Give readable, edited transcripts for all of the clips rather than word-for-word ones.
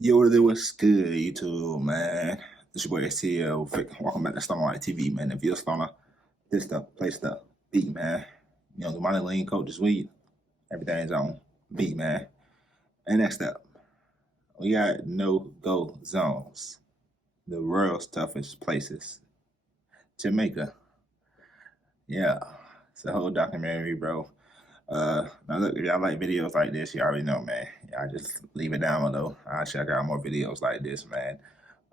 Yo, what it what's good, YouTube, man? This your boy STL. Welcome back to StonerLife TV, man. If you're a stoner, this the place to be, man. You know, the money lean coach is weed. Everything's on beat, man. And next up, we got no-go zones. The world's toughest places. Jamaica. Yeah. It's a whole documentary, bro. Now look, if y'all like videos like this, you already know, man. Y'all just leave it down below. I'll check out more videos like this, man.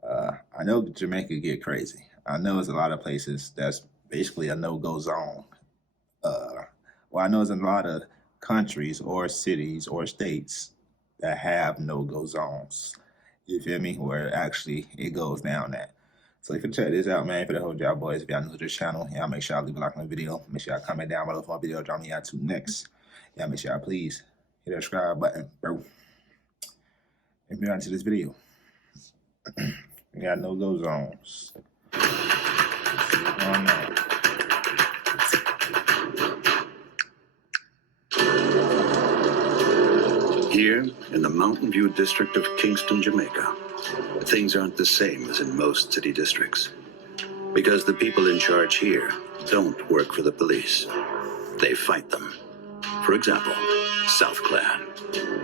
I know Jamaica get crazy. I know there's a lot of places that's basically a no-go zone. Well, I know there's a lot of countries or cities or states that have no-go zones. You feel me? Where actually it goes down that. So if you check this out, man, for the whole job, boys, if y'all new to this channel, y'all make sure y'all leave a like on the video. Make sure y'all comment down below for a video drop me y'all to next. Y'all make sure y'all please hit that subscribe button, bro. And be on to this video. We got no-go zones. Here, in the Mountain View district of Kingston, Jamaica, things aren't the same as in most city districts. Because the people in charge here don't work for the police. They fight them. For example, South Clan.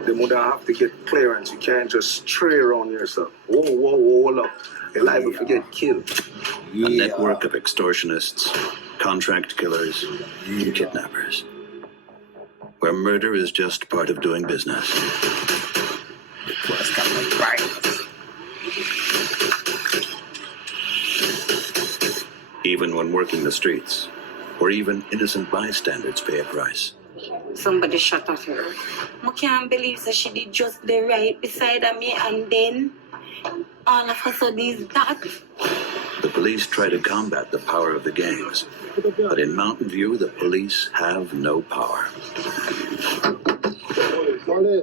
Then we don't have to get clearance. You can't just stray around yourself. Whoa, hold up. You're liable to get killed. A network of extortionists, contract killers, and kidnappers. Where murder is just part of doing business. Even when working the streets, or even innocent bystanders pay a price. Somebody shot at her. I can't believe that she did just the right beside of me, and then all of a sudden is that. The police try to combat the power of the gangs, but in Mountain View, the police have no power.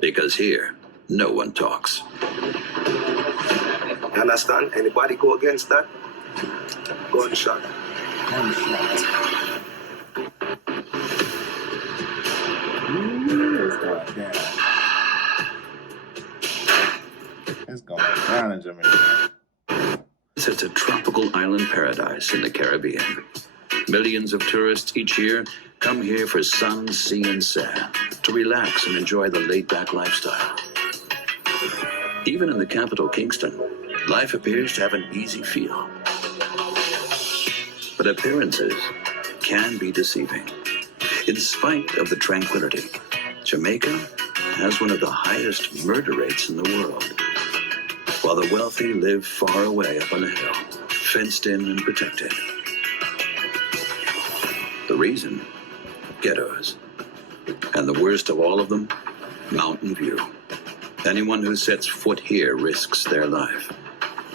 Because here, no one talks. You understand? Anybody go against that? Gunshot. It's going down in Jamaica. It's a tropical island paradise in the Caribbean. Millions of tourists each year come here for sun, sea, and sand, to relax and enjoy the laid-back lifestyle. Even in the capital, Kingston, life appears to have an easy feel. But appearances can be deceiving. In spite of the tranquility, Jamaica has one of the highest murder rates in the world, while the wealthy live far away up on a hill, fenced in and protected. The reason? Ghettos. And the worst of all of them? Mountain View. Anyone who sets foot here risks their life.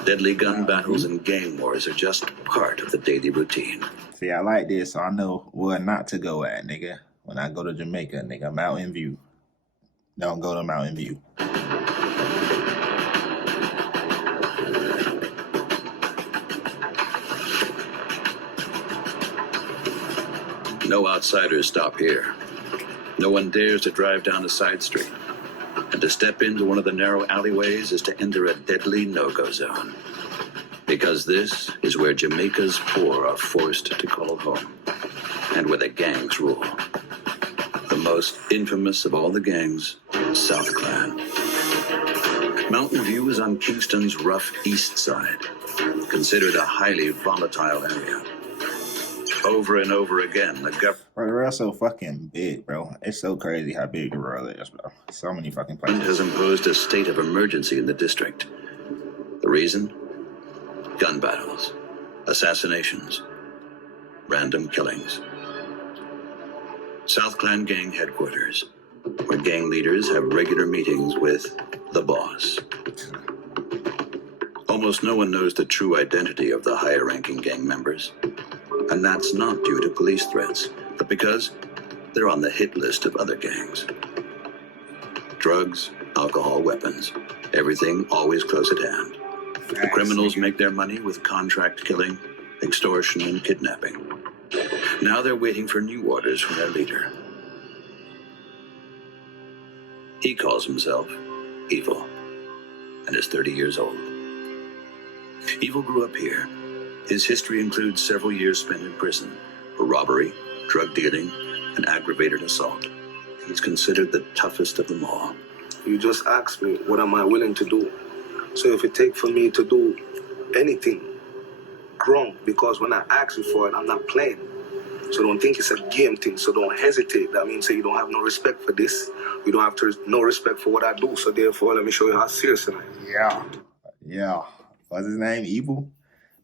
Deadly gun battles and gang wars are just part of the daily routine. See, I like this, so I know where not to go at, nigga. When I go to Jamaica, nigga, Mountain View. Don't go to Mountain View. No outsiders stop here. No one dares to drive down a side street. And to step into one of the narrow alleyways is to enter a deadly no-go zone. Because this is where Jamaica's poor are forced to call home. And where the gangs rule. The most infamous of all the gangs, South Clan. Mountain View is on Kingston's rough east side, considered a highly volatile area. Over and over again, the government... Bro, the world's so fucking big, bro. It's so crazy how big the world is, bro. So many fucking places. Has imposed a state of emergency in the district. The reason? Gun battles, assassinations, random killings. South Clan Gang headquarters, where gang leaders have regular meetings with the boss. Almost no one knows the true identity of the higher-ranking gang members. And that's not due to police threats, but because they're on the hit list of other gangs. Drugs, alcohol, weapons, everything always close at hand. The criminals make their money with contract killing, extortion, and kidnapping. Now they're waiting for new orders from their leader. He calls himself Evil. and is 30 years old. Evil grew up here. His history includes several years spent in prison for robbery, drug dealing, and aggravated assault. He's considered the toughest of them all. You just asked me, what am I willing to do? So if it takes for me to do anything, wrong, because when I ask you for it, I'm not playing. So don't think it's a game thing, so don't hesitate. That means you don't have no respect for this. You don't have no respect for what I do, so therefore, let me show you how serious I am. Yeah. What's his name? Evil?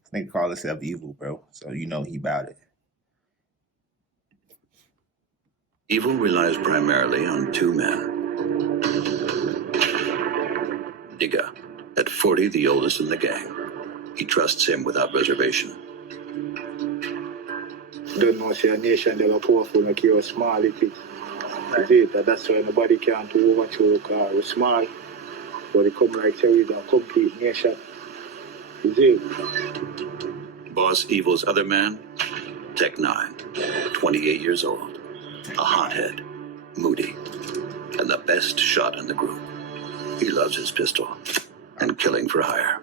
This nigga call himself Evil, bro. So you know he about it. Evil relies primarily on two men. Digga, at 40, the oldest in the gang. He trusts him without reservation. Don't know say a nation they are powerful like you're small it is. Is it? That's why nobody can to overtalk or we're small. But they come like say we're a complete nation. Is it? Boss Evil's other man, Tech 9, 28 years old, a hothead, moody, and the best shot in the group. He loves his pistol and killing for hire.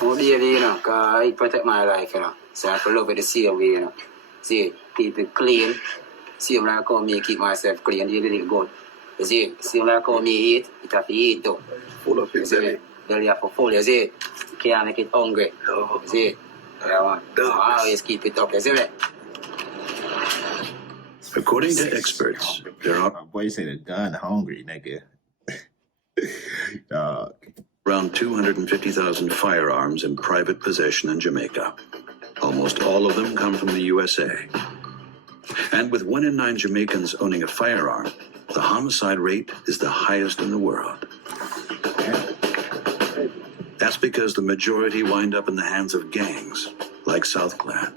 Oh, baby, you know, because I protect my life, you know. So I can love it the same way, you know. See, keep it clean. Same like how me keep myself clean, you really good. You see, same like how me eat, it have to eat too. Full of You see, belly have to full, you see. You can't make it hungry. You see. Yeah, man. So I always keep it up, you see me? According to experts, there are My boy said a gun hungry, nigga. Dog. around 250,000 firearms in private possession in Jamaica. Almost all of them come from the USA. And with 1 in 9 Jamaicans owning a firearm, the homicide rate is the highest in the world. That's because the majority wind up in the hands of gangs, like South Clan.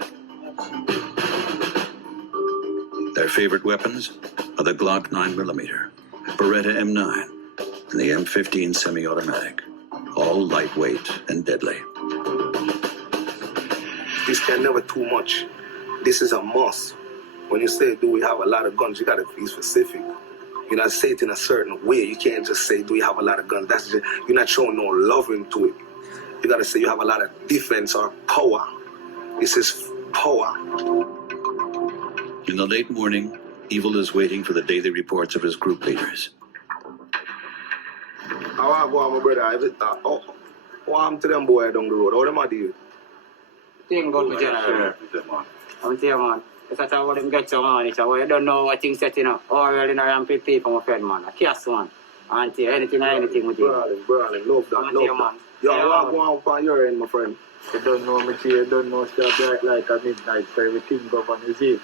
Their favorite weapons are the Glock 9mm, Beretta M9, and the M15 semi-automatic, all lightweight and deadly. This can never too much. This is a must. When you say, do we have a lot of guns, you gotta be specific. You not say it in a certain way. You can't just say, do you have a lot of guns? That's just, you're not showing no love into it. You gotta say you have a lot of defense or power. This is power. In the late morning, Evil is waiting for the daily reports of his group leaders. I want to go on, my brother. What happened to them boys down the road? How them a deal? Thing good with general. I'm telling you, man. It's not how them get some man. It's how you don't know what things set, you know. Or well, in a rampant people, my friend, man. A kiss, man. Auntie, anything with you. Brawling, love that, love that. Yo, I want to go on your end, my friend. You don't know me, you don't know stay bright like a midnight, so everything go on, you see?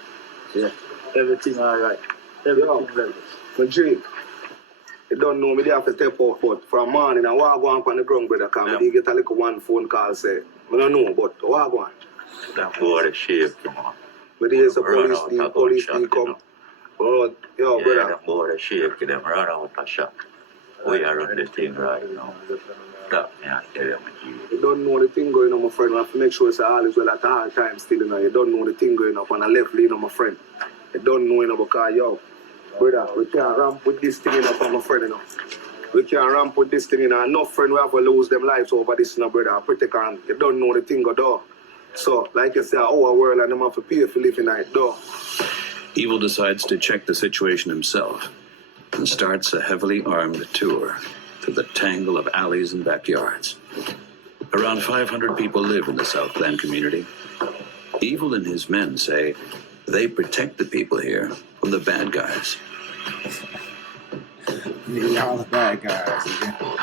Yeah. Everything alright. Everything right. My G, you don't know me, they have to step out, but from morning, I want to go on the ground, brother, because I get a little one phone call, say, I don't know, but I want to go on. That boy shape, you know. But there's a police team come. Oh, yo, Yeah, brother. that boy shape, them run out of shop. We are on the thing right now. Stop me and tell them what You don't know the thing going on, my friend. You have to make sure it's all is well at all times still, you know. You don't know the thing going up on the left lane, my friend. You don't know, you know, because, yo, brother, we can't ramp with this thing, you know, my friend, you know. We can't ramp with this thing, you know. Enough friend we have to lose them lives over this, you know, brother. Protect and you don't know the thing go door. So, like you say, our world and them have to pay for living like door. Evil decides to check the situation himself and starts a heavily armed tour through the tangle of alleys and backyards. Around 500 people live in the South Clan community. Evil and his men say they protect the people here from the bad guys. Y'all the bad guys, nigga.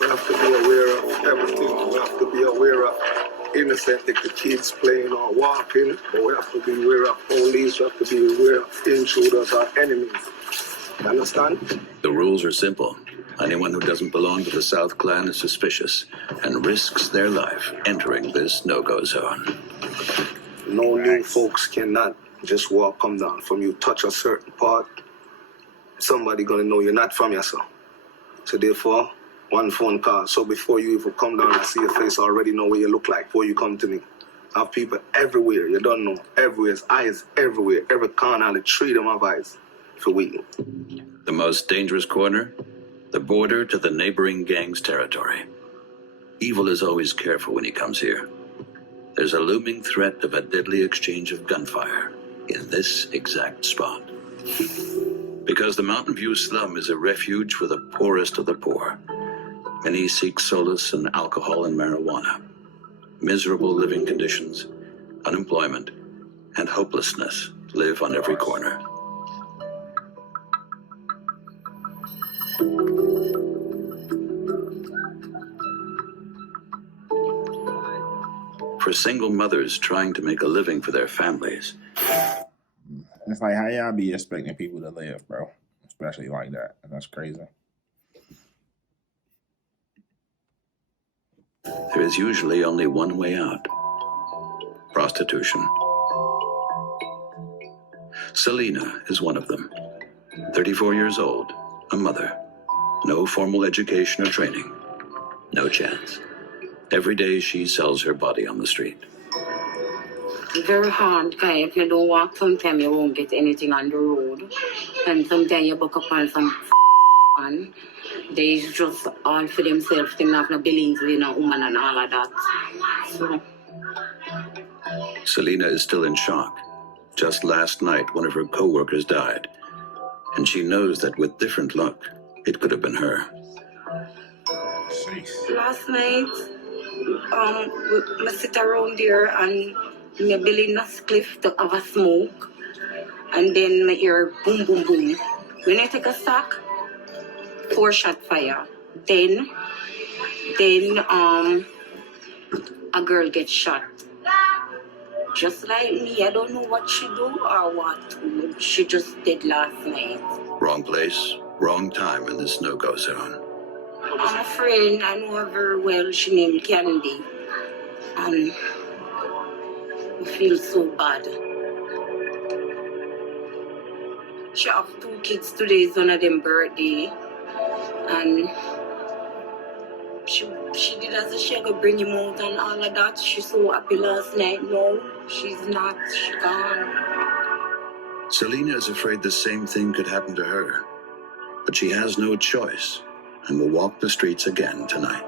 We have to be aware of everything. We have to be aware of innocent, like the kids playing or walking. But we have to be aware of police. We have to be aware of intruders or enemies. You understand? The rules are simple. Anyone who doesn't belong to the South Clan is suspicious and risks their life entering this no-go zone. No new folks cannot just walk, come down. From you touch a certain part, somebody gonna know you're not from yourself. So therefore, One phone call. So before you even come down and see your face, I already know what you look like before you come to me. I have people everywhere. You don't know. Everywhere. It's eyes everywhere. Every corner on the tree, them have eyes for we. The most dangerous corner? The border to the neighboring gang's territory. Evil is always careful when he comes here. There's a looming threat of a deadly exchange of gunfire in this exact spot. Because the Mountain View slum is a refuge for the poorest of the poor. Many seek solace in alcohol and marijuana. Miserable living conditions, unemployment, and hopelessness live on every corner. For single mothers trying to make a living for their families, It's like, how y'all be expecting people to live, bro? Especially like that. That's crazy. there is usually only one way out: prostitution. Selena is one of them. 34 years old, a mother. No formal education or training. No chance. Every day she sells her body on the street. Very hard, guy. If you don't walk, sometimes you won't get anything on the road. And sometimes you buck up on some man. They just all for themselves. They have no belief in a woman and all of that. So. Selena is still in shock. Just last night, one of her co-workers died. And she knows that with different luck, it could have been her. Jeez. Last night, I sit around there and my belly not spliff to have a smoke. And then my ear boom, boom, boom. When I take a sack, 4 shot fire. Then a girl gets shot. Just like me, I don't know what she do or what. She just did last night. Wrong place, wrong time in this no-go zone. I'm a friend, I know her very well. She named Candy. And I feel so bad. She have 2 kids today, it's one of them birthday. And she did as if she could bring him out and all of that. She's so happy last night. No, she's not. She's gone. Selena is afraid the same thing could happen to her. But she has no choice and will walk the streets again tonight.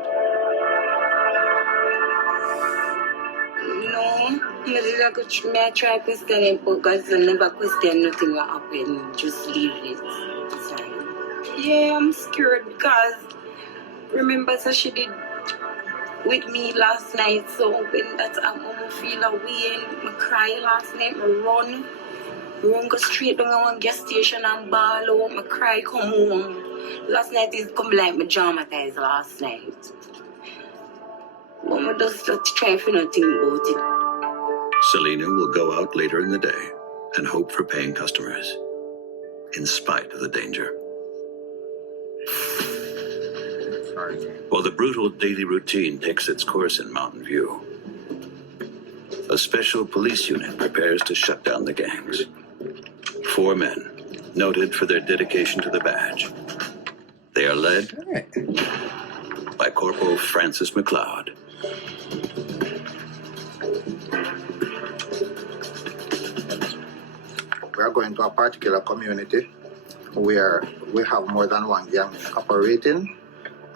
No, may I try question him because I never question nothing will happen. Just leave it. Sorry. Yeah, I'm scared because remember so she did with me last night. So when that I'm gonna feel away and I cry last night, I run go straight down to one gas station and ball out, I cry, come home. Last night is come like me dramatized last night. But I just try to not think about it. Selena will go out later in the day and hope for paying customers, in spite of the danger. While the brutal daily routine takes its course in Mountain View, a special police unit prepares to shut down the gangs. 4 men, noted for their dedication to the badge. They are led by Corporal Francis McLeod. We are going to a particular community where we have more than one gang operating,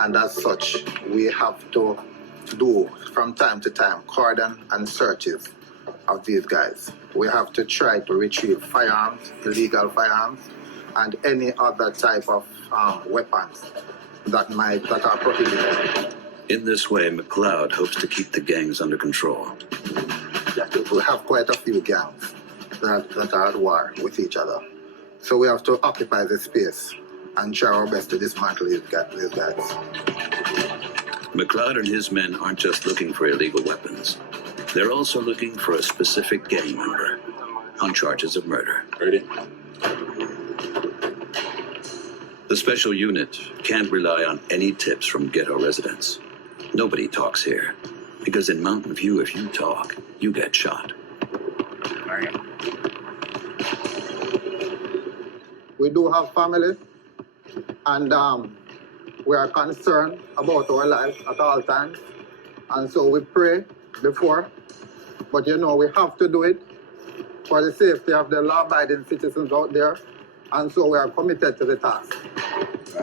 and as such, we have to do from time to time cordon and searches of these guys. We have to try to retrieve firearms, illegal firearms, and any other type of weapons that are prohibited. In this way, McLeod hopes to keep the gangs under control. We have quite a few gangs that are at war with each other. So we have to occupy the space and try our best to dismantle these guys. McLeod and his men aren't just looking for illegal weapons. They're also looking for a specific gang member on charges of murder. The special unit can't rely on any tips from ghetto residents. Nobody talks here, because in Mountain View, if you talk, you get shot. We do have family, and we are concerned about our life at all times. And so we pray before. But you know, we have to do it for the safety of the law-abiding citizens out there. And so we are committed to the task.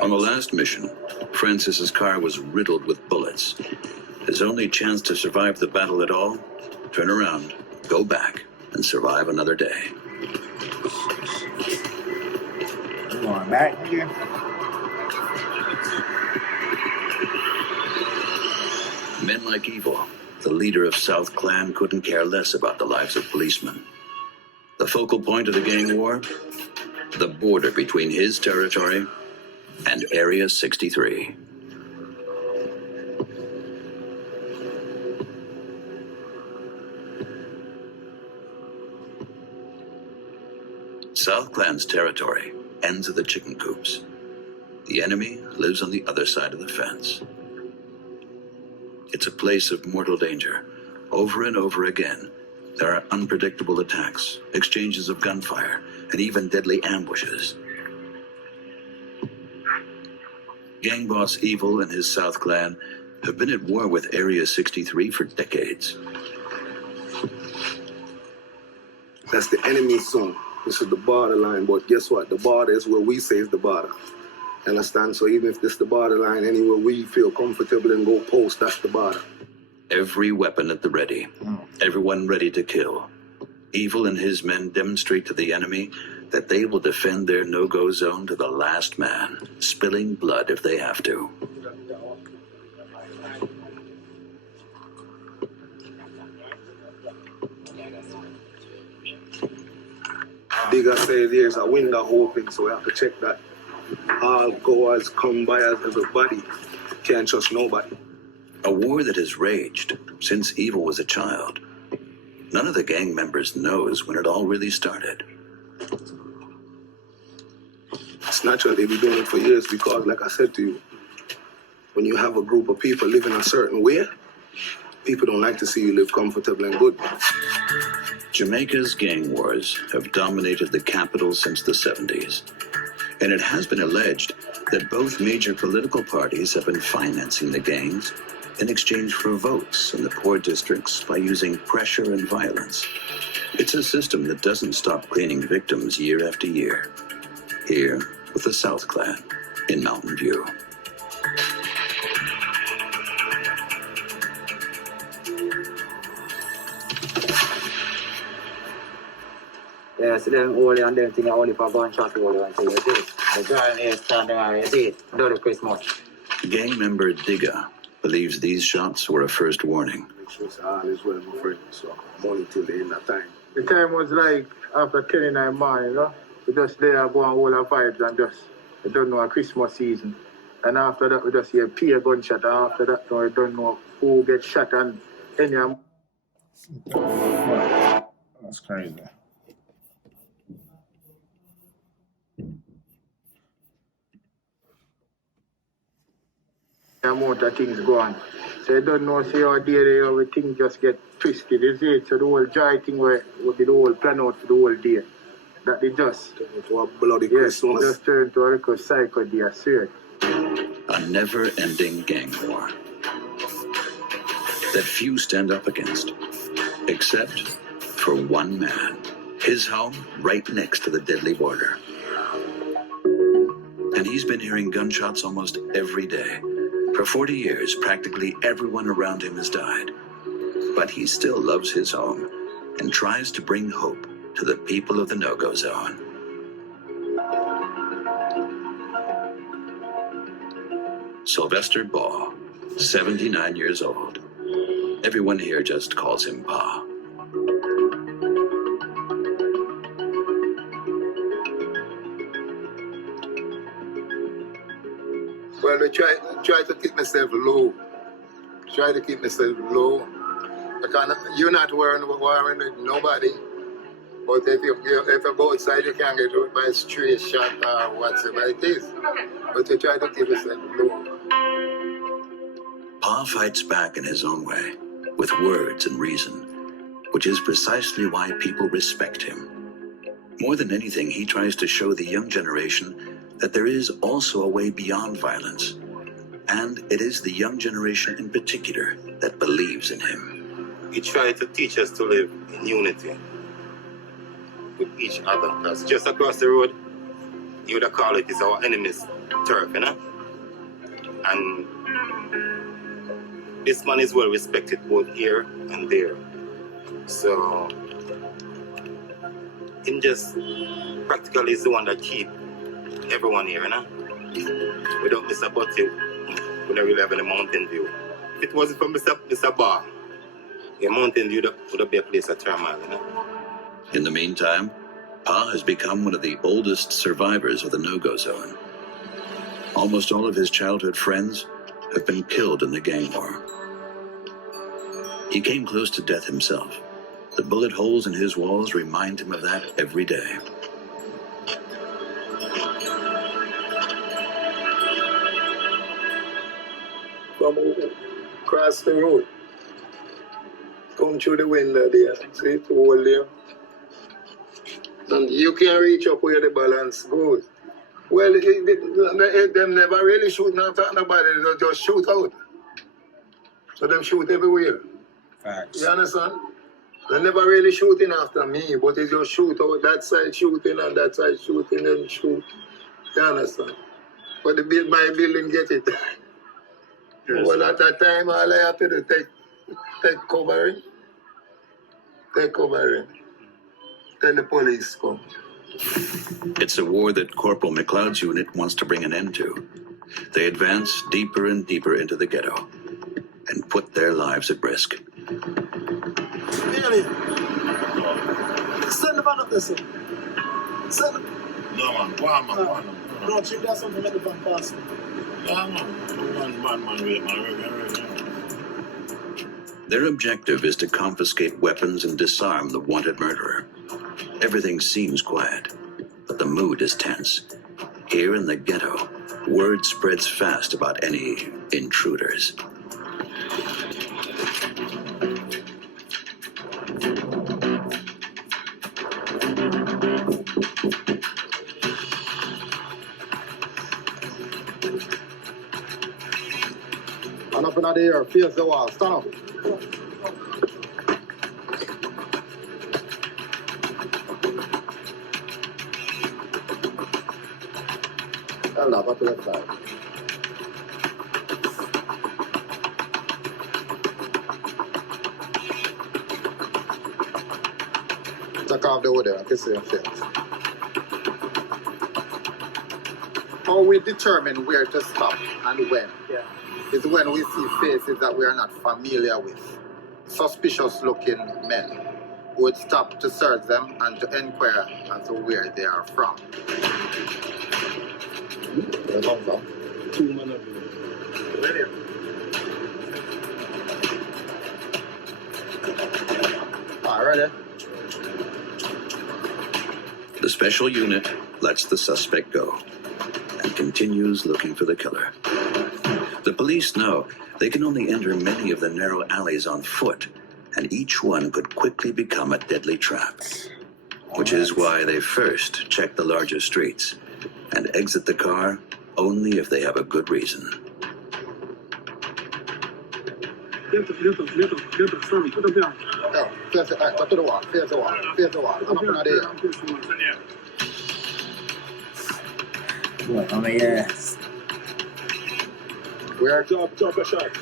On the last mission, Francis's car was riddled with bullets. His only chance to survive the battle at all, turn around, go back, and survive another day. You going back here? Men like Evil, the leader of South Clan, couldn't care less about the lives of policemen. The focal point of the gang war? The border between his territory and Area 63. South Clan's territory ends at the chicken coops. The enemy lives on the other side of the fence. It's a place of mortal danger. Over and over again, there are unpredictable attacks, exchanges of gunfire, and even deadly ambushes. Gang boss Evil and his South Clan have been at war with Area 63 for decades. That's the enemy's zone. This is the borderline, but guess what? The border is where we say is the border. Understand? So even if this is the borderline, anywhere we feel comfortable and go post, that's the border. Every weapon at the ready, everyone ready to kill. Evil and his men demonstrate to the enemy that they will defend their no-go zone to the last man, spilling blood if they have to. Digger say there's a window open, so we have to check that. All goers, come buyers, everybody. Can't trust nobody. A war that has raged since Evil was a child. None of the gang members knows when it all really started. It's natural they've been doing it for years because, like I said to you, when you have a group of people living a certain way, people don't like to see you live comfortable and good. Jamaica's gang wars have dominated the capital since the 70s. And it has been alleged that both major political parties have been financing the gangs in exchange for votes in the poor districts by using pressure and violence. It's a system that doesn't stop cleaning victims year after year. Here with the South Clan in Mountain View. Yeah, so them only and them thing are only for gunshot only until you see it. The girl here standing there, you see it. Do the Christmas. Gang member Digga believes these shots were a first warning. Make sure it's all is well, my friend. So money till the end of time. The time was like after 10 in the morning, you know? We just there go and hold our vibes and just, we don't know, a Christmas season. And after that, we just hear peer gunshot. And after that, we don't know who gets shot and any of That's crazy. amount of things go on. So you don't know, say, how day everything just get twisted, you see it? So the whole joy thing would be the whole plan out for the whole day. That they just turn into a bloody Christmas. Just turn into a little cycle day, I swear. A never-ending gang war that few stand up against, except for one man. His home right next to the deadly border. And he's been hearing gunshots almost every day. For 40 years, practically everyone around him has died. But he still loves his home and tries to bring hope to the people of the no-go zone. Sylvester Baugh, 79 years old. Everyone here just calls him Pa. Well, I try to keep myself low. Try to keep myself low. Because you're not worrying with nobody. But if you go outside, you can get hit by a stray shot or whatever it is. But you try to keep yourself low. Pa fights back in his own way, with words and reason, which is precisely why people respect him. More than anything, he tries to show the young generation that there is also a way beyond violence, And it is the young generation in particular that believes in him. He tried to teach us to live in unity with each other. Because just across the road, you would call it is our enemy's turf, you know? And this man is well respected both here and there. So, him just practically is the one that keep everyone here, you know? Without Mr. Butty, we don't really have any Mountain View. If it wasn't for Mr. Bar, the Mountain View would be a place of turmoil, you know? In the meantime, Pa has become one of the oldest survivors of the no-go zone. Almost all of his childhood friends have been killed in the gang war. He came close to death himself. The bullet holes in his walls remind him of that every day. Come over, cross the road. Come through the window there. See it all there. And you can reach up where the balance goes. Well, them never really shoot after nobody, they just shoot out. So them shoot everywhere. Facts. You understand? They never really shooting after me, but they just shoot out that side shooting and that side shooting and shoot. You understand? But my building get it. Well, at that time, all I have to do take covering. Take covering. Then the police come. It's a war that Corporal McLeod's unit wants to bring an end to. They advance deeper and deeper into the ghetto and put their lives at risk. Really? Send the van up there, sir. Send the... No, man. Go on, man. No, check that something make the van pass. Yeah, man. Wait, man. Their objective is to confiscate weapons and disarm the wanted murderer. Everything seems quiet, but the mood is tense. Here in the ghetto, word spreads fast about any intruders. And up in the air, face the wall, stand up. Hold up, to the side. Take off the wood there, I can see your face. How we determine where to stop and when? Is when we see faces that we are not familiar with. Suspicious looking men. We would stop to search them and to inquire as to where they are from. Where come from? 2 men of you. Ready? Ready? The special unit lets the suspect go and continues looking for the killer. The police know they can only enter many of the narrow alleys on foot, and each one could quickly become a deadly trap. Which is why they first check the larger streets and exit the car only if they have a good reason. Get up, sorry, put up here. No, face the wall, face the wall. I'm up in the air. What, on the ass? Where? Drop a shot.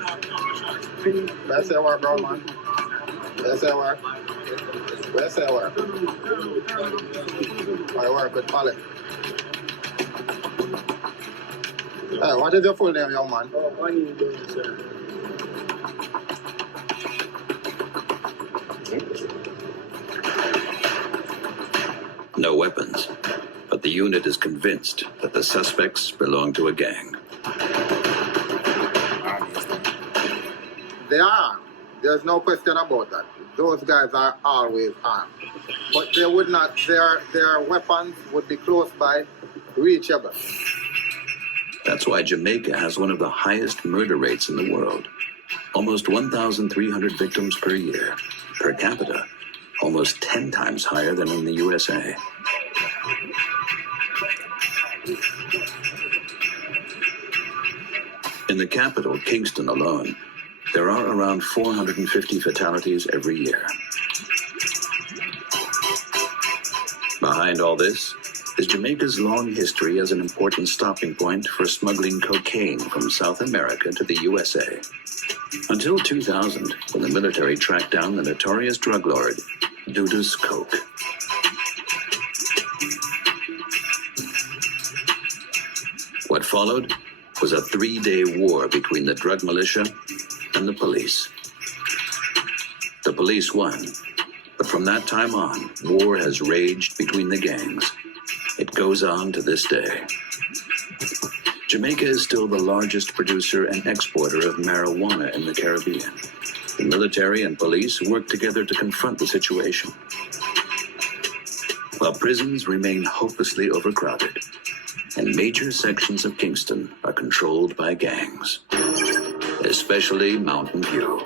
Where say where, brown man? Where say where? Where say where? I work with Polly. Hey, what is your full name, young man? Oh, I need to do sir. No weapons, but the unit is convinced that the suspects belong to a gang. They are armed. There's no question about that. Those guys are always armed. But they would not, their weapons would be close by, reachable. That's why Jamaica has one of the highest murder rates in the world. Almost 1,300 victims per year. Per capita, almost 10 times higher than in the USA. In the capital, Kingston alone, there are around 450 fatalities every year. Behind all this is Jamaica's long history as an important stopping point for smuggling cocaine from South America to the USA. Until 2000, when the military tracked down the notorious drug lord, Dudu's Coke. What followed was a 3-day war between the drug militia and the police. The police won, but from that time on, war has raged between the gangs. It goes on to this day. Jamaica is still the largest producer and exporter of marijuana in the Caribbean. The military and police work together to confront the situation. While prisons remain hopelessly overcrowded, and major sections of Kingston are controlled by gangs, especially Mountain View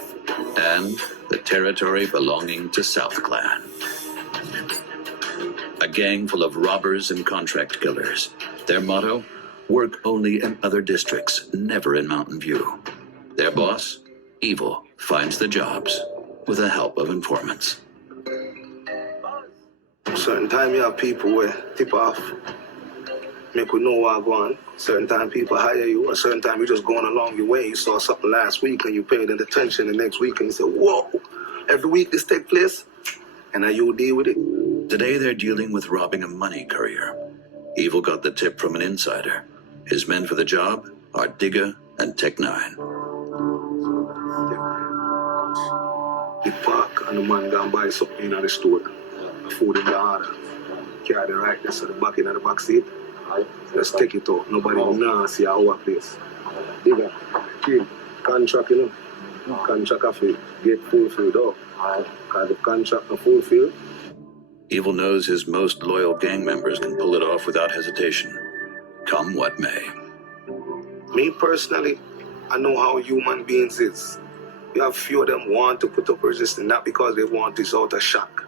and the territory belonging to South Clan. A gang full of robbers and contract killers. Their motto, work only in other districts, never in Mountain View. Their boss, Evil, finds the jobs with the help of informants. Certain time you have people where tip off, make we know what go on. Certain time people hire you, a certain time you just going along your way. You saw something last week and you paid it attention the next week and you say, whoa, every week this take place, and now you deal with it. Today they're dealing with robbing a money courier. Evil got the tip from an insider. His men for the job are Digger and Tech 9. The park and the man gone buy something in the store. Food in the order. Carry the right next to the back in the back seat. Let's take it out. Nobody now see our place. Digger, kid, contract, you know. Contract have to get fulfilled up. Because the contract not fulfilled. Evil knows his most loyal gang members can pull it off without hesitation, come what may. Me personally, I know how human beings is. You have few of them want to put up resistance, not because they want this out of shock.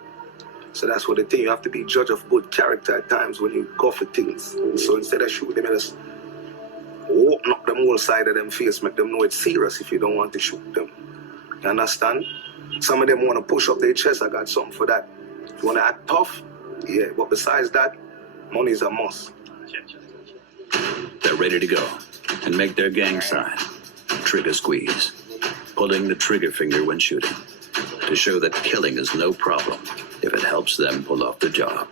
So that's what the thing, you have to be judge of good character at times when you go for things. So instead of shooting them, just open up them whole side of them face, make them know it's serious if you don't want to shoot them. You understand? Some of them want to push up their chest, I got something for that. If you want to act tough, yeah, but besides that, money is a must. They're ready to go and make their gang sign, trigger squeeze, pulling the trigger finger when shooting, to show that killing is no problem if it helps them pull off the job.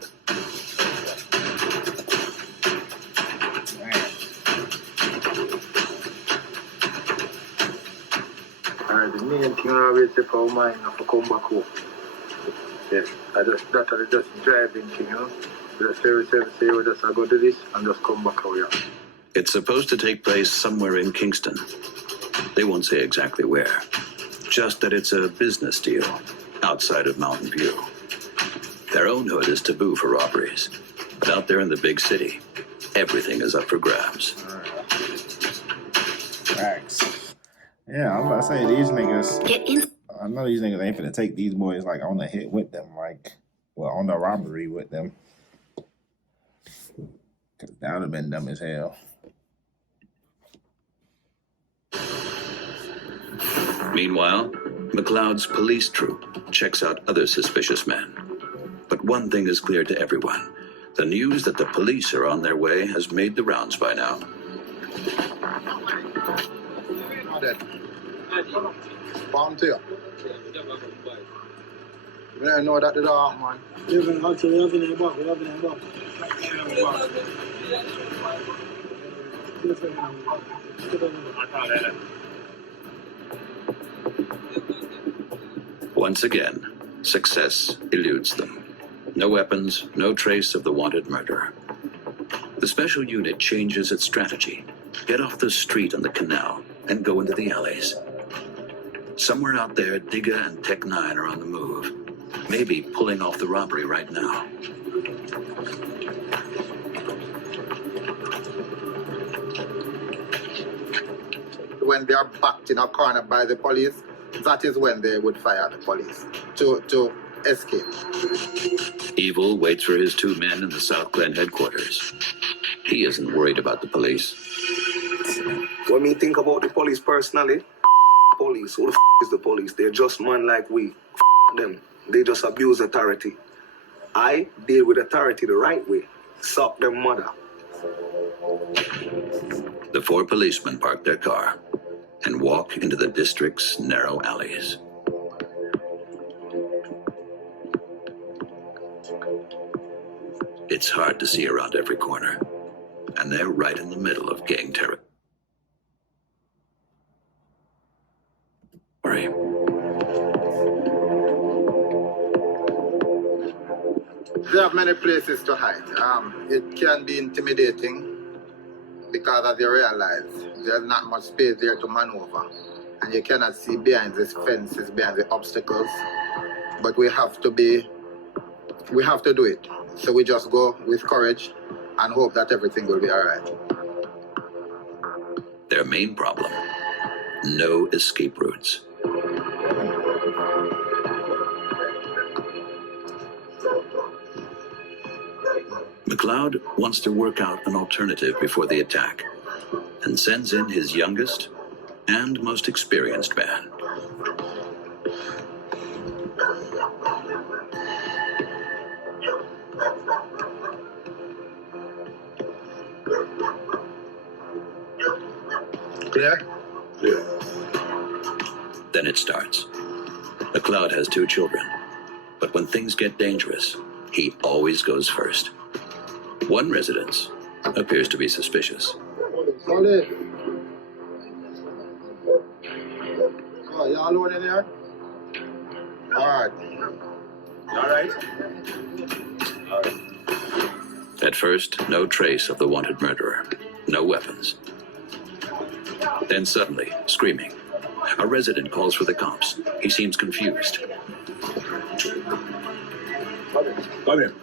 Alright, the main thing I always say for mine is to come back home. Yes, that's just driving thing, you know. Just every say we just go to this and just come back out here. It's supposed to take place somewhere in Kingston. They won't say exactly where, just that it's a business deal outside of Mountain View. Their own hood is taboo for robberies, but out there in the big city, everything is up for grabs. Facts. Yeah, I'm about to say these niggas. I know these niggas ain't finna take these boys like on the hit with them, like, well, on the robbery with them. Cause that would have been dumb as hell. Meanwhile, McLeod's police troop checks out other suspicious men. But one thing is clear to everyone. The news that the police are on their way has made the rounds by now. Volunteer. We don't know that the dog, man. Once again, success eludes them. No weapons, no trace of the wanted murderer. The special unit changes its strategy. Get off the street on the canal and go into the alleys. Somewhere out there, Digger and Tech 9 are on the move. Maybe pulling off the robbery right now. When they are backed in a corner by the police, that is when they would fire the police to escape. Evil waits for his 2 men in the South Glen headquarters. He isn't worried about the police. When me think about the police personally, police, who the is the police? They're just man like we. Them. They just abuse authority. I deal with authority the right way. Suck them mother. The four policemen park their car and walk into the district's narrow alleys. It's hard to see around every corner, and they're right in the middle of gang territory. They have many places to hide. It can be intimidating because, as you realize, there's not much space there to maneuver, and you cannot see behind these fences, behind the obstacles. But we have to do it. So we just go with courage and hope that everything will be all right. Their main problem: no escape routes. McLeod wants to work out an alternative before the attack and sends in his youngest and most experienced man. Clear? Clear. Then it starts. McLeod has 2 children, but when things get dangerous, he always goes first. One residence appears to be suspicious. Solid. Oh, you alone in here? All right. All right. At first, no trace of the wanted murderer. No weapons. Then suddenly, screaming. A resident calls for the cops. He seems confused. Come in.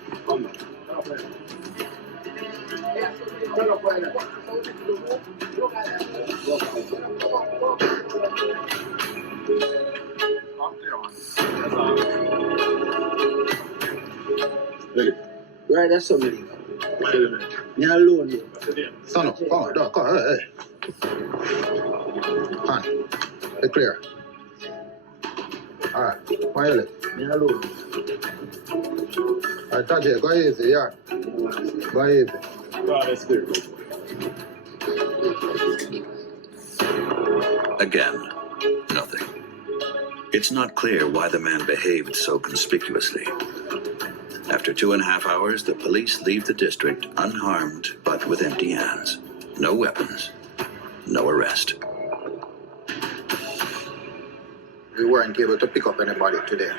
Right, that's something. Wait a minute. Me alone. Son up. Come on, hey. Hand. Be clear. All right. Why you left? Me alone. I touch it. Go easy, yeah. Go easy. That's clear. Again, nothing. It's not clear why the man behaved so conspicuously. After 2.5 hours, the police leave the district unharmed, but with empty hands. No weapons, no arrest. We weren't able to pick up anybody today.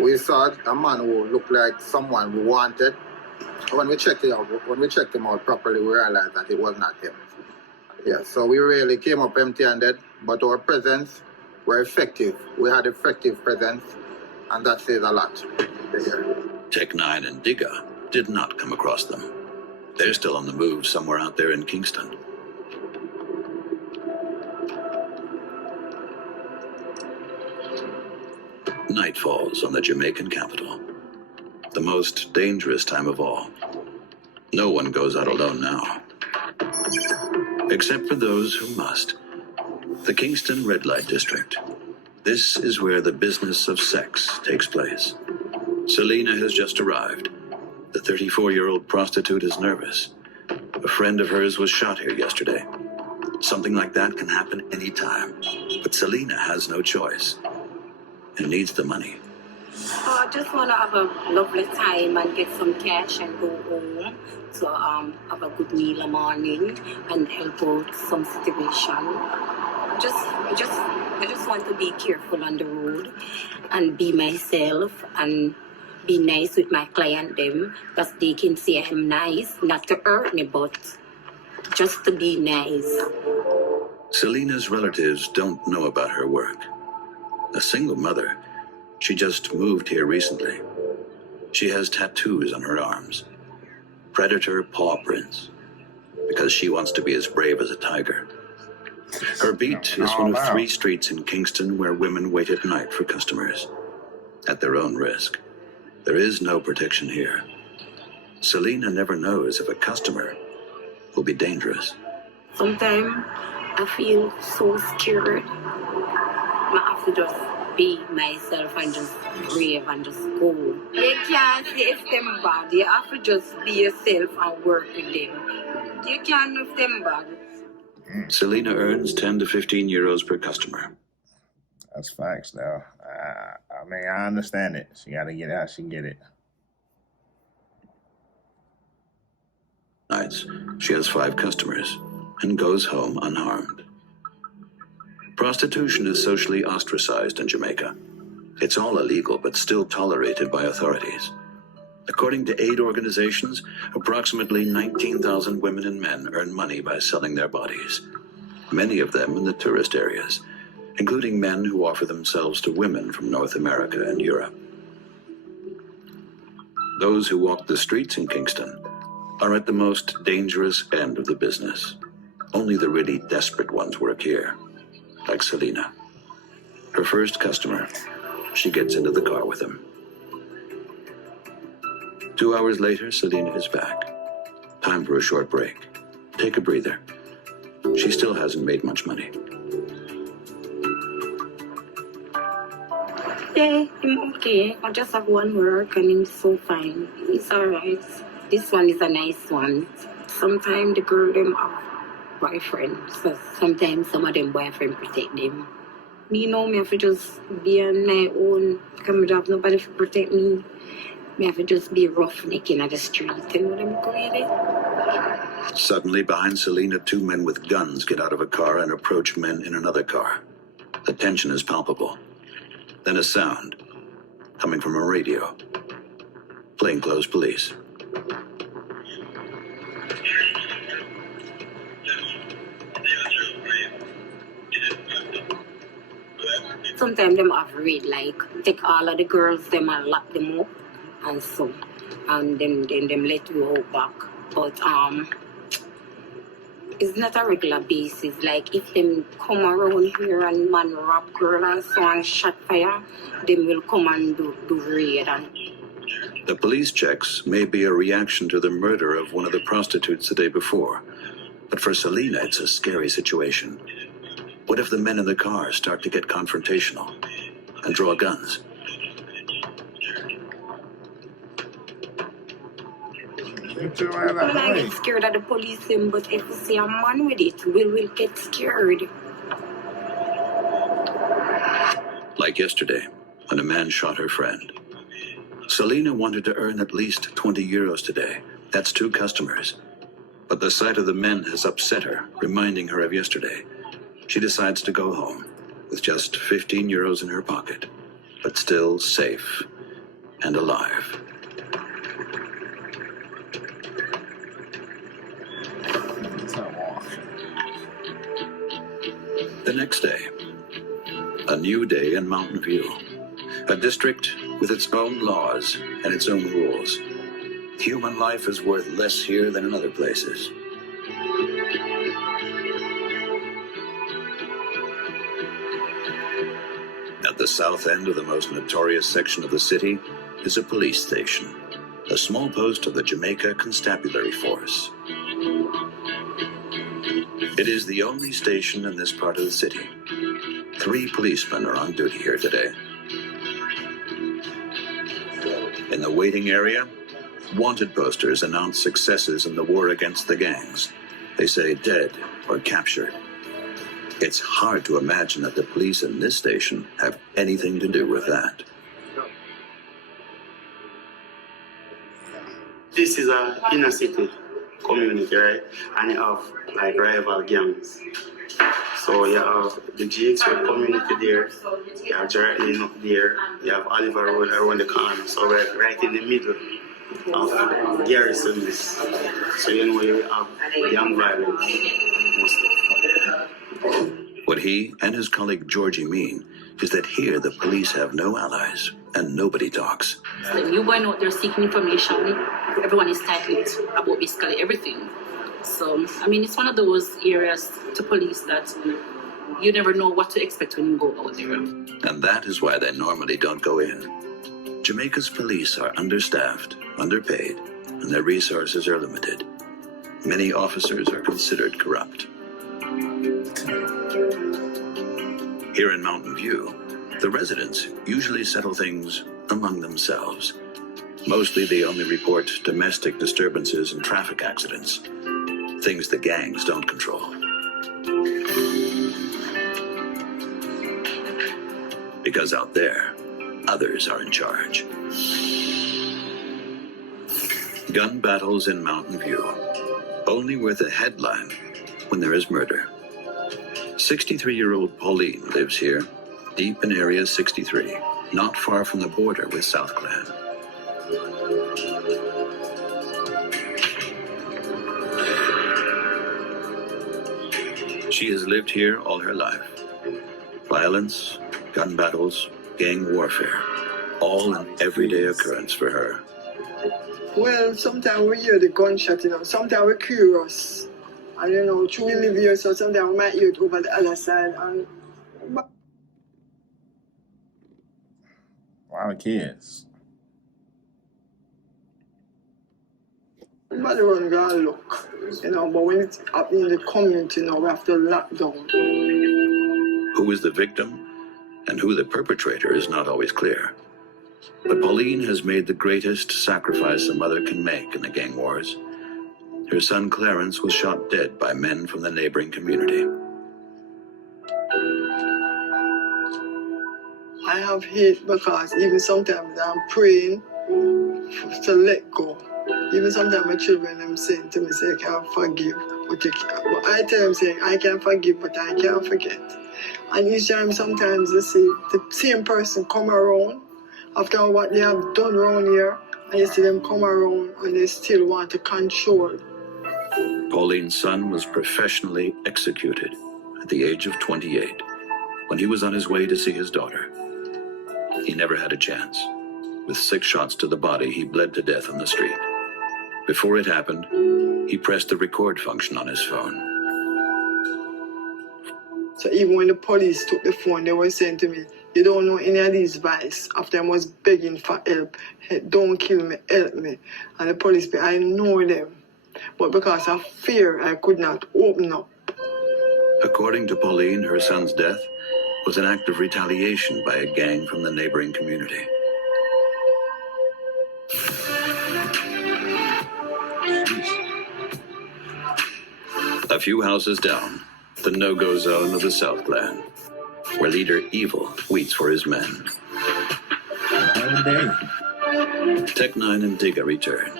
We saw a man who looked like someone we wanted. When we checked him out properly, we realized that it was not him. Yeah, so we really came up empty-handed, but our presence were effective. We had effective presence, and that says a lot. Tech 9 and Digga did not come across them. They're still on the move somewhere out there in Kingston. Night falls on the Jamaican capital. The most dangerous time of all. No one goes out alone now. Except for those who must. The Kingston Red Light District. This is where the business of sex takes place. Selena has just arrived. The 34-year-old prostitute is nervous. A friend of hers was shot here yesterday. Something like that can happen anytime. But Selena has no choice and needs the money. Oh, I just want to have a lovely time and get some cash and go home. So have a good meal in the morning and help out some situation. I just want to be careful on the road and be myself and be nice with my client them, because they can say I'm nice, not to hurt me, but just to be nice. Selena's relatives don't know about her work. A single mother, she just moved here recently. She has tattoos on her arms. Predator paw prints, because she wants to be as brave as a tiger. Her beat is one of 3 streets in Kingston where women wait at night for customers, at their own risk. There is no protection here. Selena never knows if a customer will be dangerous. Sometimes I feel so scared. I have to just be myself and just brave and just go. You can't say if them bad. You have to just be yourself and work with them. You can't know if them bad. Selena earns 10 to 15 euros per customer. That's facts, though. I mean, I understand it. She got to get out. She can get it. Nights, she has 5 customers and goes home unharmed. Prostitution is socially ostracized in Jamaica. It's all illegal, but still tolerated by authorities. According to aid organizations, approximately 19,000 women and men earn money by selling their bodies, many of them in the tourist areas, including men who offer themselves to women from North America and Europe. Those who walk the streets in Kingston are at the most dangerous end of the business. Only the really desperate ones work here, like Selena. Her first customer, she gets into the car with him. 2 hours later, Selena is back. Time for a short break. Take a breather. She still hasn't made much money. Yeah, I'm okay. I just have one work and I'm so fine. It's alright. This one is a nice one. Sometimes the girl them have boyfriend. So sometimes some of them boyfriend protect them. Me me have to just be on my own. Come have nobody to protect me. Me have to just be roughneck in the street. You know what I'm going. Suddenly, behind Selena, 2 men with guns get out of a car and approach men in another car. The tension is palpable. Then a sound coming from a radio. Plainclothes police. Sometimes them have read like take all of the girls them and lock them up and so and them let you out back. But it's not a regular basis. Like if them come around here and man rap girl and so and shot fire, them will come and do raid and The police checks may be a reaction to the murder of one of the prostitutes the day before. But for Selena, it's a scary situation. What if the men in the car start to get confrontational and draw guns? I get scared of the police, but if we see a man with it, we'll get scared. Like yesterday, when a man shot her friend. Selena wanted to earn at least 20 euros today. That's 2 customers. But the sight of the men has upset her, reminding her of yesterday. She decides to go home with just 15 euros in her pocket, but still safe and alive. The next day, a new day in Mountain View, a district with its own laws and its own rules. Human life is worth less here than in other places. At the south end of the most notorious section of the city is a police station, a small post of the Jamaica Constabulary Force. It is the only station in this part of the city. 3 policemen are on duty here today. In the waiting area, wanted posters announce successes in the war against the gangs. They say dead or captured. It's hard to imagine that the police in this station have anything to do with that. This is a inner city community, right? And you have like rival gangs. So you have the GX Road community there, you have Jarrett Lane up there, you have Oliver Road around the corner. So we're right in the middle of Garrison. So you know you have gang violence mostly. What he and his colleague Georgie mean is that here the police have no allies and nobody talks. When you going out there seeking information, everyone is tight about basically everything. So, I mean, it's one of those areas to police that you never know what to expect when you go out there. And that is why they normally don't go in. Jamaica's police are understaffed, underpaid, and their resources are limited. Many officers are considered corrupt. Here in Mountain View, the residents usually settle things among themselves. Mostly they only report domestic disturbances and traffic accidents, things the gangs don't control. Because out there, others are in charge. Gun battles in Mountain View, only worth a headline when there is murder. 63-year-old Pauline lives here, deep in Area 63, not far from the border with South Clan. She has lived here all her life. Violence, gun battles, gang warfare, all an everyday occurrence for her. Well, sometimes we hear the gunshot, sometimes we're curious. And, true we live here, so sometimes we might hear it over the other side. And A lot of kids. everybody run go and look, but when it's happening in the community, we have to lock down. Who is the victim and who the perpetrator is not always clear. But Pauline has made the greatest sacrifice a mother can make in the gang wars. Her son Clarence was shot dead by men from the neighboring community. I have hate because even sometimes I'm praying to let go. Even sometimes my children them saying to me, say, I can't forgive, but you can't. But I tell them saying, I can forgive, but I can't forget. And each time sometimes they see the same person come around after what they have done around here, and you see them come around and they still want to control. Pauline's son was professionally executed at the age of 28 when he was on his way to see his daughter. He never had a chance. With 6 shots to the body, he bled to death on the street. Before it happened, he pressed the record function on his phone. So even when the police took the phone, they were saying to me, you don't know any of these vice. After I was begging for help, hey, don't kill me, help me. And the police, I know them. But because of fear, I could not open up. According to Pauline, her son's death was an act of retaliation by a gang from the neighboring community. A few houses down, the no-go zone of the South Clan, where leader Evil waits for his men. Tech 9 and Digga return.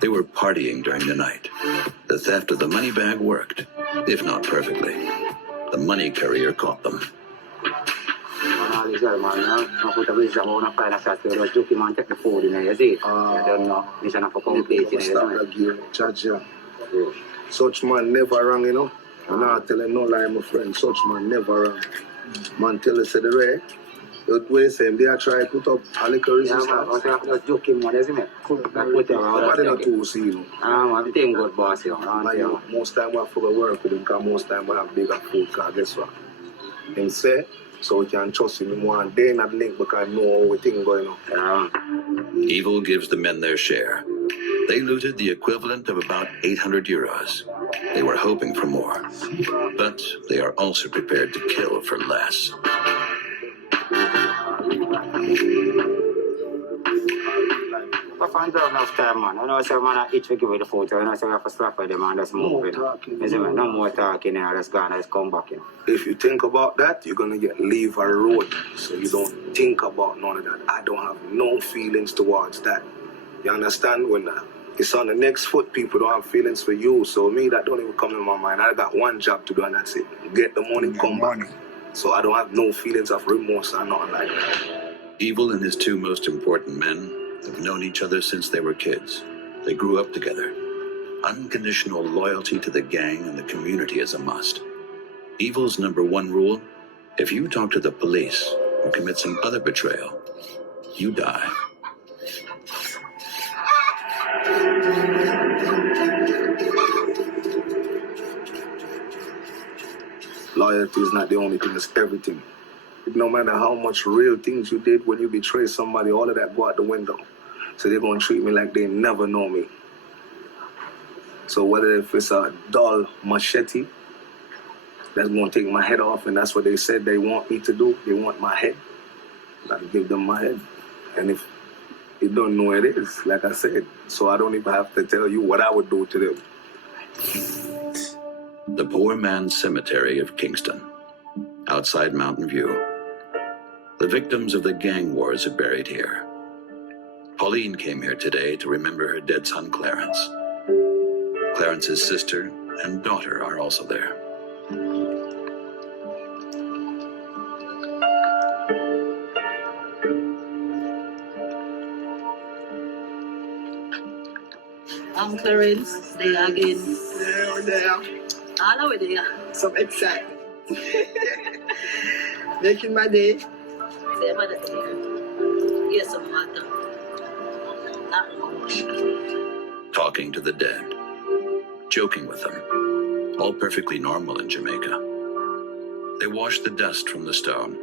They were partying during the night. The theft of the money bag worked, if not perfectly. The money carrier caught them. Such man never wrong, I'm not telling no lie, my friend. Such man never wrong. Man tell us the way. The way same they are trying to put up a little resistance. Nobody not to see you. I'm thinking good boss, Most time I forget work with him because most time I have bigger food because guess what? Him say, so we can trust him more and they not link because I know what thing going on. Evil gives the men their share. They looted the equivalent of about 800 euros. They were hoping for more, but they are also prepared to kill for less. I find out enough time, man. I know some man each will give you the photo. I know some have to slap for them and just move it. No more talking, just go and just come back. If you think about that, you're gonna leave a road. So you don't think about none of that. I don't have no feelings towards that. You understand? When it's on the next foot, people don't have feelings for you. So me, that don't even come in my mind. I got one job to do and that's it. Get the money, come back. So I don't have no feelings of remorse or nothing like that. Evil and his 2 most important men have known each other since they were kids. They grew up together. Unconditional loyalty to the gang and the community is a must. Evil's #1 rule, if you talk to the police or commit some other betrayal, you die. Loyalty is not the only thing, it's everything. No matter how much real things you did when you betray somebody, all of that go out the window. So they're going to treat me like they never know me. So whether if it's a dull machete that's going to take my head off, and that's what they said they want me to do. They want my head. I got to give them my head. And if you don't know it is, like I said, so I don't even have to tell you what I would do to them. The Poor Man's Cemetery of Kingston, outside Mountain View. The victims of the gang wars are buried here. Pauline came here today to remember her dead son, Clarence. Clarence's sister and daughter are also there. I'm Clarence, there again. There. All over there. Some excitement. Making my day. Say about it there. Yes, some water. Not much. Talking to the dead, joking with them, all perfectly normal in Jamaica. They wash the dust from the stone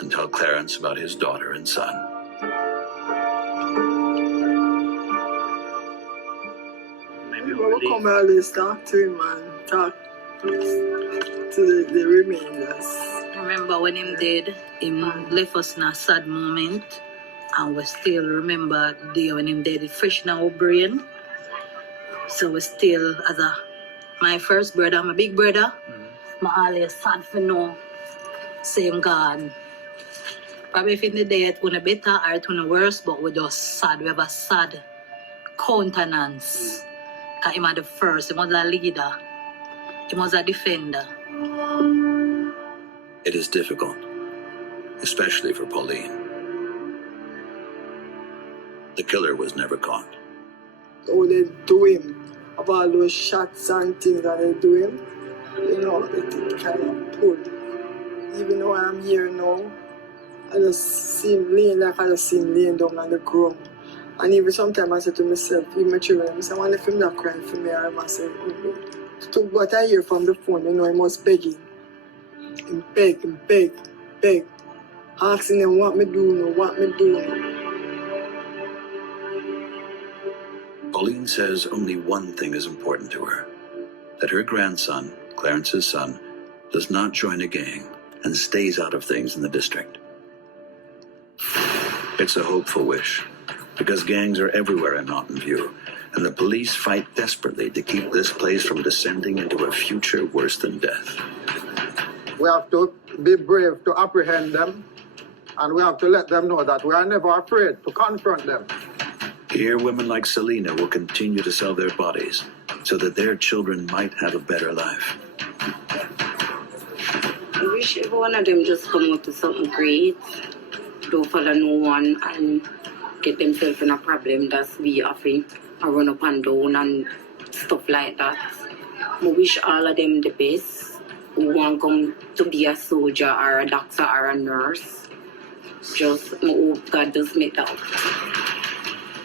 and tell Clarence about his daughter and son. We will come out and talk to him and talk to the remainders. Remember when him dead, him left us in a sad moment, and we still remember the day when him dead, it fresh in our brain. So we still, as my first brother, my big brother, my always sad for no same God. Probably if in the day it wouldn't better or it wouldn't worse, but we just sad. We have a sad countenance. Because he was the first, he was a leader, he was a defender. It is difficult, especially for Pauline. The killer was never caught. What they do him, of all those shots and things that they do him, you know, it kind of pull. Even though I'm here now, I just see him laying like I just see him laying down on the ground. And even sometimes I say to myself, even my children, I say, I wonder if him not crying for me, or I say, to what I hear from the phone, you know, he must begging. Him beg. Asking them what me do, what me do. Pauline says only one thing is important to her, that her grandson, Clarence's son, does not join a gang and stays out of things in the district. It's a hopeful wish, because gangs are everywhere in Mountain View, and the police fight desperately to keep this place from descending into a future worse than death. We have to be brave to apprehend them, and we have to let them know that we are never afraid to confront them. Here, women like Selena will continue to sell their bodies so that their children might have a better life. I wish every one of them just come out to something great, don't follow no one and get themselves in a problem that's we often or run up and down and stuff like that. I wish all of them the best who want come to be a soldier or a doctor or a nurse. Just I hope God does make that.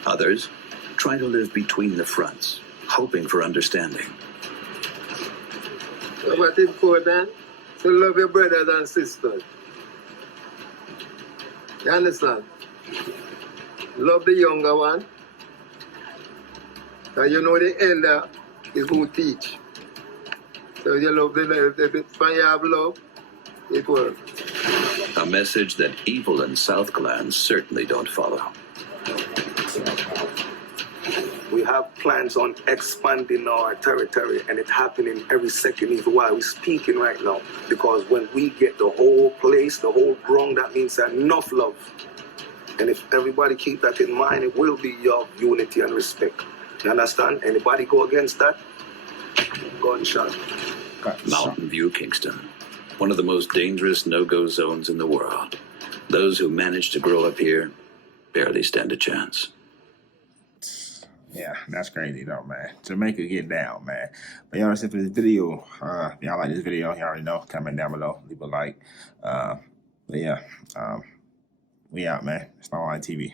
Others try to live between the fronts, hoping for understanding. What is important? To love your brothers and sisters. You understand? Love the younger one. And you know the elder is who teach. So you love the when you have love, it works. A message that evil and South clans certainly don't follow. We have plans on expanding our territory, and it's happening every second, even while we're speaking right now. Because when we get the whole place, the whole ground, that means enough love. And if everybody keep that in mind, it will be your unity and respect. You understand? Anybody go against that? Gunshot. Mountain View, Kingston, one of the most dangerous no-go zones in the world. Those who manage to grow up here barely stand a chance. Yeah, that's crazy though, man. Jamaica, get down, man. But y'all, that's it for this video. If y'all like this video, you already know. Comment down below, leave a like. But yeah, we out, man. StonerLife TV.